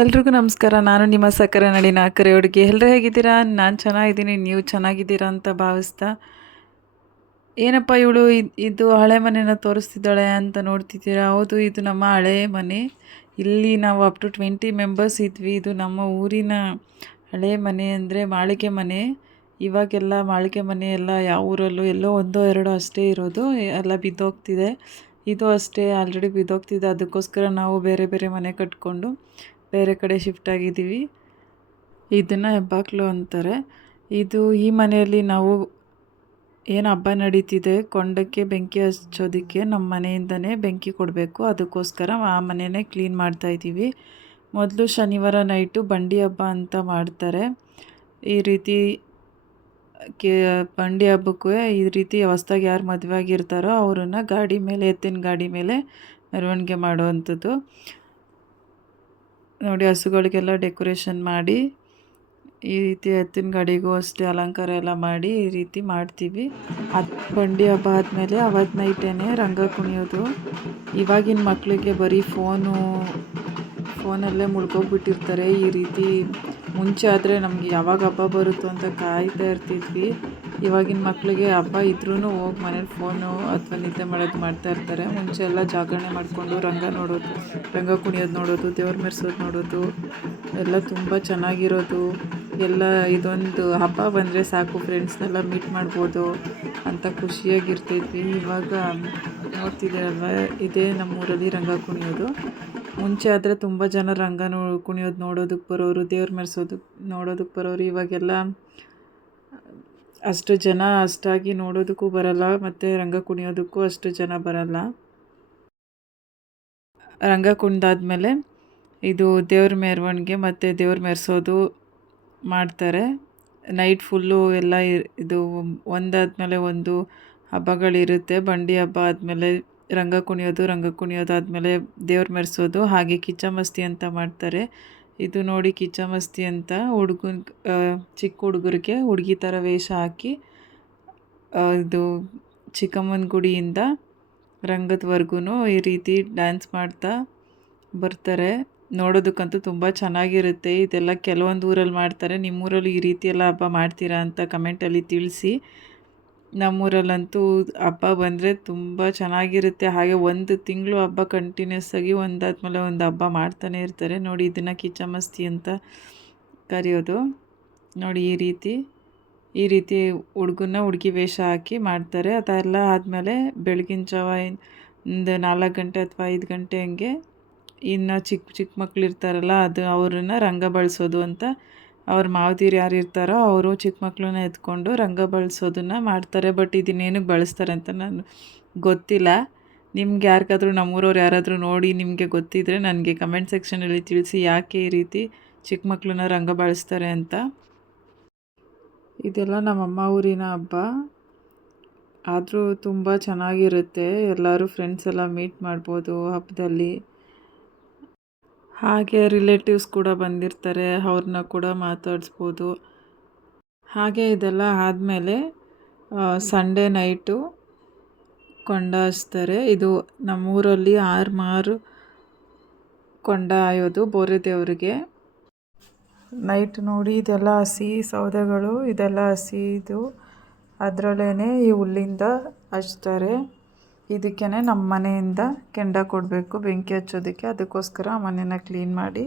ಎಲ್ರಿಗೂ ನಮಸ್ಕಾರ. ನಾನು ನಿಮ್ಮ ಸಕ್ಕರೆ ನಡಿನ ಕರೆ ಹುಡುಗಿ. ಎಲ್ಲರೂ ಹೇಗಿದ್ದೀರಾ? ನಾನು ಚೆನ್ನಾಗಿದ್ದೀನಿ, ನೀವು ಚೆನ್ನಾಗಿದ್ದೀರಾ ಅಂತ ಭಾವಿಸ್ತಾ, ಏನಪ್ಪ ಇವಳು ಇದು ಹಳೆ ಮನೆನ ತೋರಿಸ್ತಿದ್ದಾಳೆ ಅಂತ ನೋಡ್ತಿದ್ದೀರಾ? ಹೌದು, ಇದು ನಮ್ಮ ಹಳೆ ಮನೆ. ಇಲ್ಲಿ ನಾವು ಅಪ್ ಟು 20 ಮೆಂಬರ್ಸ್ ಇದ್ವಿ. ಇದು ನಮ್ಮ ಊರಿನ ಹಳೆ ಮನೆ, ಅಂದರೆ ಮಾಳಿಗೆ ಮನೆ. ಇವಾಗೆಲ್ಲ ಮಾಳಿಗೆ ಮನೆ ಎಲ್ಲ ಯಾವ ಊರಲ್ಲೂ ಎಲ್ಲೋ ಒಂದೋ ಎರಡೋ ಅಷ್ಟೇ ಇರೋದು, ಎಲ್ಲ ಬಿದ್ದೋಗ್ತಿದೆ. ಇದು ಅಷ್ಟೇ, ಆಲ್ರೆಡಿ ಬಿದ್ದೋಗ್ತಿದೆ. ಅದಕ್ಕೋಸ್ಕರ ನಾವು ಬೇರೆ ಬೇರೆ ಮನೆ ಕಟ್ಕೊಂಡು ಬೇರೆ ಕಡೆ ಶಿಫ್ಟ್ ಆಗಿದ್ದೀವಿ. ಇದನ್ನು ಹೆಬ್ಬಾಕ್ಲು ಅಂತಾರೆ. ಈ ಮನೆಯಲ್ಲಿ ನಾವು ಏನು ಹಬ್ಬ ನಡೀತಿದೆ, ಕೊಂಡಕ್ಕೆ ಬೆಂಕಿ ಹಚ್ಚೋದಕ್ಕೆ ನಮ್ಮ ಮನೆಯಿಂದನೇ ಬೆಂಕಿ ಕೊಡಬೇಕು. ಅದಕ್ಕೋಸ್ಕರ ಆ ಮನೆಯೇ ಕ್ಲೀನ್ ಮಾಡ್ತಾಯಿದ್ದೀವಿ. ಮೊದಲು ಶನಿವಾರ ನೈಟು ಬಂಡಿ ಹಬ್ಬ ಅಂತ ಮಾಡ್ತಾರೆ. ಈ ರೀತಿ ಬಂಡಿ ಹಬ್ಬಕ್ಕೂ ಈ ರೀತಿ ಹೊಸ್ದಾಗಿ ಯಾರು ಮದುವೆ ಆಗಿರ್ತಾರೋ ಅವರನ್ನು ಗಾಡಿ ಮೇಲೆ, ಎತ್ತಿನ ಗಾಡಿ ಮೇಲೆ ಮೆರವಣಿಗೆ ಮಾಡುವಂಥದ್ದು. ನೋಡಿ, ಹಸುಗಳಿಗೆಲ್ಲ ಡೆಕೋರೇಷನ್ ಮಾಡಿ ಈ ರೀತಿ ಎತ್ತಿನ ಗಾಡಿಗೂ ಅಷ್ಟೇ ಅಲಂಕಾರ ಎಲ್ಲ ಮಾಡಿ ಈ ರೀತಿ ಮಾಡ್ತೀವಿ. ಅದು ಬಂಡಿ ಹಬ್ಬ ಆದಮೇಲೆ ಅವತ್ತು ನೈಟೇ ರಂಗ ಕುಣಿಯೋದು. ಇವಾಗಿನ ಮಕ್ಕಳಿಗೆ ಬರೀ ಫೋನಲ್ಲೇ ಮುಳ್ಗೋಗ್ಬಿಟ್ಟಿರ್ತಾರೆ. ಈ ರೀತಿ ಮುಂಚೆ ಆದರೆ ನಮಗೆ ಯಾವಾಗ ಹಬ್ಬ ಬರುತ್ತೋ ಅಂತ ಕಾಯ್ತಾ ಇರ್ತಿದ್ವಿ. ಇವಾಗಿನ ಮಕ್ಕಳಿಗೆ ಹಬ್ಬ ಇದ್ರೂ ಹೋಗಿ ಮನೇಲಿ ಫೋನು ಅಥವಾ ನಿದ್ದೆ ಮಾಡೋದು ಮಾಡ್ತಾ ಇರ್ತಾರೆ. ಮುಂಚೆ ಎಲ್ಲ ಜಾಗರಣೆ ಮಾಡಿಕೊಂಡು ರಂಗ ಕುಣಿಯೋದು ನೋಡೋದು, ದೇವ್ರ ಮೆರೆಸೋದು ನೋಡೋದು ಎಲ್ಲ ತುಂಬ ಚೆನ್ನಾಗಿರೋದು. ಎಲ್ಲ ಇದೊಂದು ಹಬ್ಬ ಬಂದರೆ ಸಾಕು, ಫ್ರೆಂಡ್ಸ್ನೆಲ್ಲ ಮೀಟ್ ಮಾಡ್ಬೋದು ಅಂತ ಖುಷಿಯಾಗಿರ್ತಿದ್ವಿ. ಇವಾಗ ನೋಡ್ತಿದ್ದೀರಲ್ವ, ಇದೇ ನಮ್ಮೂರಲ್ಲಿ ರಂಗ ಕುಣಿಯೋದು. ಮುಂಚೆ ಆದರೆ ತುಂಬ ಜನ ರಂಗ ಕುಣಿಯೋದು ನೋಡೋದಕ್ಕೆ ಬರೋರು, ದೇವ್ರ ಮೆರೆಸೋದಕ್ಕೆ ನೋಡೋದಕ್ಕೆ ಬರೋರು. ಇವಾಗೆಲ್ಲ ಅಷ್ಟು ಜನ ಅಷ್ಟಾಗಿ ನೋಡೋದಕ್ಕೂ ಬರಲ್ಲ, ಮತ್ತು ರಂಗ ಕುಣಿಯೋದಕ್ಕೂ ಅಷ್ಟು ಜನ ಬರಲ್ಲ. ರಂಗ ಕುಣಿದಾದ್ಮೇಲೆ ಇದು ದೇವ್ರ ಮೆರವಣಿಗೆ ಮತ್ತು ದೇವ್ರ ಮೆರೆಸೋದು ಮಾಡ್ತಾರೆ. ನೈಟ್ ಫುಲ್ಲು ಎಲ್ಲ ಇದು ಒಂದಾದ್ಮೇಲೆ ಒಂದು ಹಬ್ಬಗಳಿರುತ್ತೆ. ಬಂಡಿ ಹಬ್ಬ ಆದಮೇಲೆ ರಂಗ ಕುಣಿಯೋದಾದಮೇಲೆ ದೇವ್ರ ಮೆರೆಸೋದು, ಹಾಗೆ ಕಿಚ್ಚಮಸ್ತಿ ಅಂತ ಮಾಡ್ತಾರೆ. ಇದು ನೋಡಿ, ಕಿಚ್ಚಮಸ್ತಿ ಅಂತ ಚಿಕ್ಕ ಹುಡುಗರಿಗೆ ಹುಡುಗಿ ಥರ ವೇಷ ಹಾಕಿ ಇದು ಚಿಕ್ಕಮ್ಮನ ಗುಡಿಯಿಂದ ರಂಗದವರೆಗೂ ಈ ರೀತಿ ಡ್ಯಾನ್ಸ್ ಮಾಡ್ತಾ ಬರ್ತಾರೆ. ನೋಡೋದಕ್ಕಂತೂ ತುಂಬ ಚೆನ್ನಾಗಿರುತ್ತೆ. ಇದೆಲ್ಲ ಕೆಲವೊಂದು ಊರಲ್ಲಿ ಮಾಡ್ತಾರೆ. ನಿಮ್ಮೂರಲ್ಲಿ ಈ ರೀತಿ ಎಲ್ಲ ಹಬ್ಬ ಮಾಡ್ತೀರಾ ಅಂತ ಕಮೆಂಟಲ್ಲಿ ತಿಳಿಸಿ. ನಮ್ಮೂರಲ್ಲಂತೂ ಹಬ್ಬ ಬಂದರೆ ತುಂಬ ಚೆನ್ನಾಗಿರುತ್ತೆ. ಹಾಗೆ ಒಂದು ತಿಂಗಳು ಹಬ್ಬ ಕಂಟಿನ್ಯೂಸ್ ಆಗಿ ಒಂದಾದ್ಮೇಲೆ ಒಂದು ಹಬ್ಬ ಮಾಡ್ತಾನೆ ಇರ್ತಾರೆ. ನೋಡಿ, ಇದನ್ನು ಕಿಚ್ಚಮಸ್ತಿ ಅಂತ ಕರೆಯೋದು. ನೋಡಿ, ಈ ರೀತಿ ಹುಡುಗಿ ವೇಷ ಹಾಕಿ ಮಾಡ್ತಾರೆ. ಅದೆಲ್ಲ ಆದಮೇಲೆ ಬೆಳಗಿನ ಜಾವ ಒಂದು 4 ಗಂಟೆ ಅಥವಾ 5 ಗಂಟೆ ಹಂಗೆ ಇನ್ನು ಚಿಕ್ಕ ಮಕ್ಳು ಇರ್ತಾರಲ್ಲ, ಅವ್ರನ್ನ ರಂಗ ಬಳಸೋದು ಅಂತ ಅವ್ರ ಮಾವದಿರು ಯಾರು ಇರ್ತಾರೋ ಅವರು ಚಿಕ್ಕ ಮಕ್ಕಳನ್ನ ಎತ್ಕೊಂಡು ರಂಗ ಬಳಸೋದನ್ನು ಮಾಡ್ತಾರೆ. ಬಟ್ ಇದನ್ನೇನಕ್ಕೆ ಬಳಸ್ತಾರೆ ಅಂತ ಗೊತ್ತಿಲ್ಲ. ನಿಮ್ಗೆ ಯಾರಿಗಾದ್ರೂ ನಮ್ಮೂರವ್ರು ಯಾರಾದರೂ ನೋಡಿ ನಿಮಗೆ ಗೊತ್ತಿದ್ದರೆ ನನಗೆ ಕಮೆಂಟ್ ಸೆಕ್ಷನಲ್ಲಿ ತಿಳಿಸಿ, ಯಾಕೆ ಈ ರೀತಿ ಚಿಕ್ಕ ಮಕ್ಕಳನ್ನ ರಂಗ ಬಳಸ್ತಾರೆ ಅಂತ. ಇದೆಲ್ಲ ನಮ್ಮಮ್ಮ ಊರಿನ ಹಬ್ಬ, ಆದರೂ ತುಂಬ ಚೆನ್ನಾಗಿರುತ್ತೆ. ಎಲ್ಲರೂ ಫ್ರೆಂಡ್ಸ್ ಎಲ್ಲ ಮೀಟ್ ಮಾಡ್ಬೋದು ಹಬ್ಬದಲ್ಲಿ. ಹಾಗೆ ರಿಲೇಟಿವ್ಸ್ ಕೂಡ ಬಂದಿರ್ತಾರೆ, ಅವ್ರನ್ನ ಕೂಡ ಮಾತಾಡಿಸ್ಬೋದು. ಹಾಗೆ ಇದೆಲ್ಲ ಆದಮೇಲೆ ಸಂಡೇ ನೈಟು ಕೊಂಡ ಹಚ್ತಾರೆ. ಇದು ನಮ್ಮೂರಲ್ಲಿ 6 ಮಾರು ಕೊಂಡ ಆಯೋದು ಬೋರೆ ದೇವರಿಗೆ. ನೈಟ್ ನೋಡಿ, ಇದೆಲ್ಲ ಹಸಿ ಸೌದೆಗಳು, ಇದೆಲ್ಲ ಹಸಿದು ಅದರಲ್ಲೇ ಈ ಹುಲ್ಲಿಂದ ಹಚ್ತಾರೆ. ಇದಕ್ಕೇ ನಮ್ಮ ಮನೆಯಿಂದ ಕೆಂಡ ಕೊಡಬೇಕು ಬೆಂಕಿ ಹಚ್ಚೋದಕ್ಕೆ. ಅದಕ್ಕೋಸ್ಕರ ಮನೆಯನ್ನು ಕ್ಲೀನ್ ಮಾಡಿ,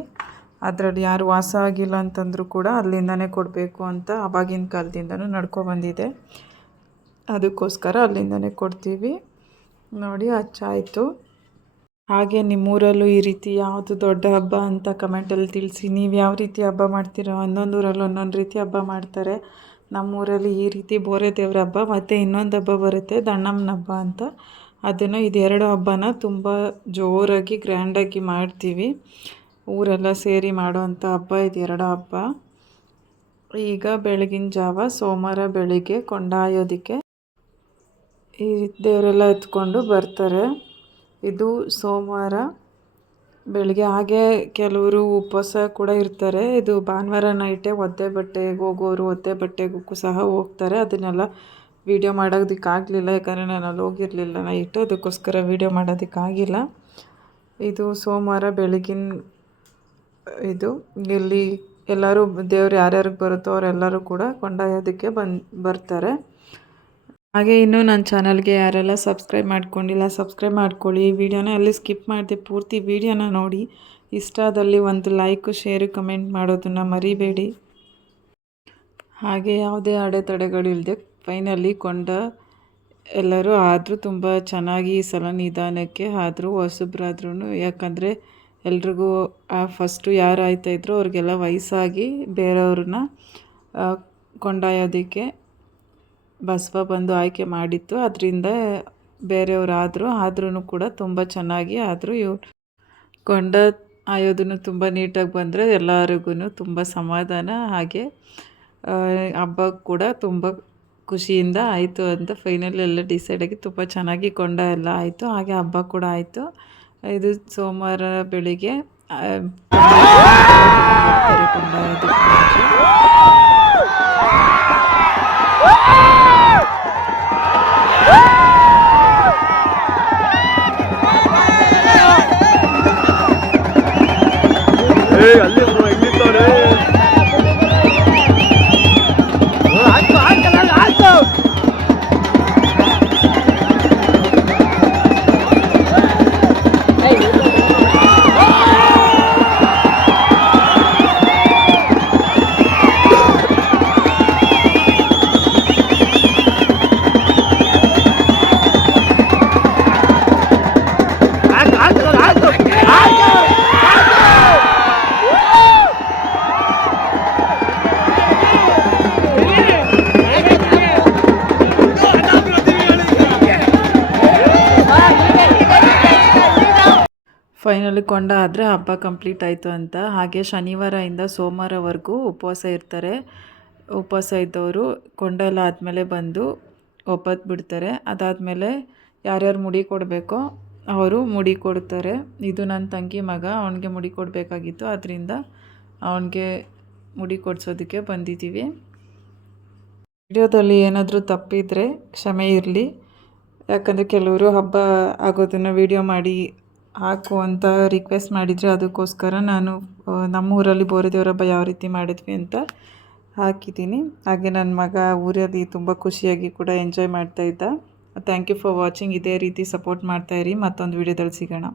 ಅದರಲ್ಲಿ ಯಾರು ವಾಸ ಆಗಿಲ್ಲ ಅಂತಂದರೂ ಕೂಡ ಅಲ್ಲಿಂದನೇ ಕೊಡಬೇಕು ಅಂತ ಆವಾಗಿನ ಕಾಲದಿಂದನೂ ನಡ್ಕೊಬಂದಿದೆ. ಅದಕ್ಕೋಸ್ಕರ ಅಲ್ಲಿಂದನೇ ಕೊಡ್ತೀವಿ. ನೋಡಿ, ಹಚ್ಚಾಯಿತು. ಹಾಗೆ ನಿಮ್ಮೂರಲ್ಲೂ ಈ ರೀತಿ ಯಾವುದು ದೊಡ್ಡ ಹಬ್ಬ ಅಂತ ಕಮೆಂಟಲ್ಲಿ ತಿಳಿಸಿ. ನೀವು ಯಾವ ರೀತಿ ಹಬ್ಬ ಮಾಡ್ತೀರೋ, ಒಂದೊಂದು ರೀತಿ ಹಬ್ಬ ಮಾಡ್ತಾರೆ. ನಮ್ಮೂರಲ್ಲಿ ಈ ರೀತಿ ಬೋರೆ ದೇವ್ರ ಹಬ್ಬ ಮತ್ತು ಇನ್ನೊಂದು ಹಬ್ಬ ಬರುತ್ತೆ, ದಣ್ಣಮ್ಮನ ಹಬ್ಬ ಅಂತ. ಅದನ್ನು ಇದೆರಡು ಹಬ್ಬನ ತುಂಬ ಜೋರಾಗಿ ಗ್ರ್ಯಾಂಡಾಗಿ ಮಾಡ್ತೀವಿ. ಊರೆಲ್ಲ ಸೇರಿ ಮಾಡೋವಂಥ ಹಬ್ಬ ಇದೆರಡು ಹಬ್ಬ. ಈಗ ಬೆಳಗಿನ ಜಾವ ಸೋಮವಾರ ಬೆಳಿಗ್ಗೆ ಕೊಂಡಾಯೋದಕ್ಕೆ ಈ ದೇವರೆಲ್ಲ ಎತ್ಕೊಂಡು ಬರ್ತಾರೆ. ಇದು ಸೋಮವಾರ ಬೆಳಗ್ಗೆ. ಹಾಗೆ ಕೆಲವರು ಉಪವಾಸ ಕೂಡ ಇರ್ತಾರೆ. ಇದು ಭಾನುವಾರ ನೈಟೇ ಒದ್ದೆ ಬಟ್ಟೆಗೆ ಹೋಗೋರು ಒದ್ದೆ ಬಟ್ಟೆಗೂ ಸಹ ಹೋಗ್ತಾರೆ. ಅದನ್ನೆಲ್ಲ ವೀಡಿಯೋ ಮಾಡೋದಕ್ಕಾಗಲಿಲ್ಲ, ಯಾಕಂದರೆ ನಾನು ಅಲ್ಲಿ ಹೋಗಿರಲಿಲ್ಲ ನೈಟು, ಅದಕ್ಕೋಸ್ಕರ ವೀಡಿಯೋ ಮಾಡೋದಕ್ಕಾಗಿಲ್ಲ. ಇದು ಸೋಮವಾರ ಬೆಳಗಿನ ಇದು ಇಲ್ಲಿ ಎಲ್ಲರೂ ದೇವ್ರು ಯಾರ್ಯಾರಿಗೆ ಬರುತ್ತೋ ಅವರೆಲ್ಲರೂ ಕೂಡ ಕೊಂಡಾಯೋದಕ್ಕೆ ಬರ್ತಾರೆ. ಹಾಗೆ ಇನ್ನೂ ನನ್ನ ಚಾನಲ್ಗೆ ಯಾರೆಲ್ಲ ಸಬ್ಸ್ಕ್ರೈಬ್ ಮಾಡ್ಕೊಂಡಿಲ್ಲ ಸಬ್ಸ್ಕ್ರೈಬ್ ಮಾಡ್ಕೊಳ್ಳಿ. ವಿಡಿಯೋನ ಅಲ್ಲಿ ಸ್ಕಿಪ್ ಮಾಡಿದೆ ಪೂರ್ತಿ ವಿಡಿಯೋನ ನೋಡಿ. ಇಷ್ಟ ಆದಲ್ಲಿ ಒಂದು ಲೈಕು ಶೇರು ಕಮೆಂಟ್ ಮಾಡೋದನ್ನು ಮರಿಬೇಡಿ. ಹಾಗೆ ಯಾವುದೇ ಅಡೆತಡೆಗಳಿಲ್ಲದೆ ಫೈನಲಿ ಎಲ್ಲರೂ ಆದರೂ ತುಂಬ ಚೆನ್ನಾಗಿ ಈ ಸಲ ನಿಧಾನಕ್ಕೆ ಆದರೂ ಹೊಸಬ್ರಾದ್ರೂ, ಯಾಕಂದರೆ ಎಲ್ರಿಗೂ ಫಸ್ಟು ಯಾರು ಆಯ್ತಾಯಿದ್ರು ಅವ್ರಿಗೆಲ್ಲ ವಯಸ್ಸಾಗಿ ಬೇರೆಯವ್ರನ್ನ ಕೊಂಡೊಯ್ಯೋದಕ್ಕೆ ಬಸವ ಬಂದು ಆಯ್ಕೆ ಮಾಡಿತ್ತು. ಅದರಿಂದ ಆದ್ರೂ ಕೂಡ ತುಂಬ ಚೆನ್ನಾಗಿ ಆದರೂ ಕೊಂಡ ಆಯೋದನ್ನು ತುಂಬ ನೀಟಾಗಿ ಬಂದರೆ ಎಲ್ಲರಿಗೂ ತುಂಬ ಸಮಾಧಾನ. ಹಾಗೆ ಹಬ್ಬ ಕೂಡ ತುಂಬ ಖುಷಿಯಿಂದ ಆಯಿತು ಅಂತ ಫೈನಲ್ ಎಲ್ಲ ಡಿಸೈಡಾಗಿ ತುಂಬ ಚೆನ್ನಾಗಿ ಕೊಂಡ ಎಲ್ಲ ಆಯಿತು. ಹಾಗೆ ಹಬ್ಬ ಕೂಡ ಆಯಿತು. ಇದು ಸೋಮವಾರ ಬೆಳಿಗ್ಗೆ ಫೈನಲಿ ಕೊಂಡ ಆದರೆ ಹಬ್ಬ ಕಂಪ್ಲೀಟ್ ಆಯಿತು ಅಂತ. ಹಾಗೆ ಶನಿವಾರದಿಂದ ಸೋಮವಾರವರೆಗೂ ಉಪವಾಸ ಇರ್ತಾರೆ. ಉಪವಾಸ ಇದ್ದವರು ಕೊಂಡ ಎಲ್ಲ ಆದಮೇಲೆ ಬಂದು ಒಪ್ಪತ್ತು ಬಿಡ್ತಾರೆ. ಅದಾದಮೇಲೆ ಯಾರ್ಯಾರು ಮುಡಿ ಕೊಡಬೇಕೋ ಅವರು ಮುಡಿ ಕೊಡ್ತಾರೆ. ಇದು ನನ್ನ ತಂಗಿ ಮಗ, ಅವನಿಗೆ ಮುಡಿ ಕೊಡಬೇಕಾಗಿತ್ತು, ಅದರಿಂದ ಅವನಿಗೆ ಮುಡಿ ಕೊಡಿಸೋದಕ್ಕೆ ಬಂದಿದ್ದೀವಿ. ವಿಡಿಯೋದಲ್ಲಿ ಏನಾದರೂ ತಪ್ಪಿದರೆ ಕ್ಷಮೆ ಇರಲಿ. ಯಾಕಂದರೆ ಕೆಲವರು ಹಬ್ಬ ಆಗೋದನ್ನು ವಿಡಿಯೋ ಮಾಡಿ ಹಾಕು ಅಂತ ರಿಕ್ವೆಸ್ಟ್ ಮಾಡಿದರೆ ಅದಕ್ಕೋಸ್ಕರ ನಾನು ನಮ್ಮೂರಲ್ಲಿ ಬೋರೆದೇವ್ರ ಹಬ್ಬ ಯಾವ ರೀತಿ ಮಾಡಿದ್ವಿ ಅಂತ ಹಾಕಿದ್ದೀನಿ. ಹಾಗೆ ನನ್ನ ಮಗ ಊರಲ್ಲಿ ತುಂಬ ಖುಷಿಯಾಗಿ ಕೂಡ ಎಂಜಾಯ್ ಮಾಡ್ತಾಯಿದ್ದ. Thank you for watching. ಇದೇ ರೀತಿ ಸಪೋರ್ಟ್ ಮಾಡ್ತಾಯಿರಿ. ಮತ್ತೊಂದು ವಿಡಿಯೋದಲ್ಲಿ ಸಿಗೋಣ.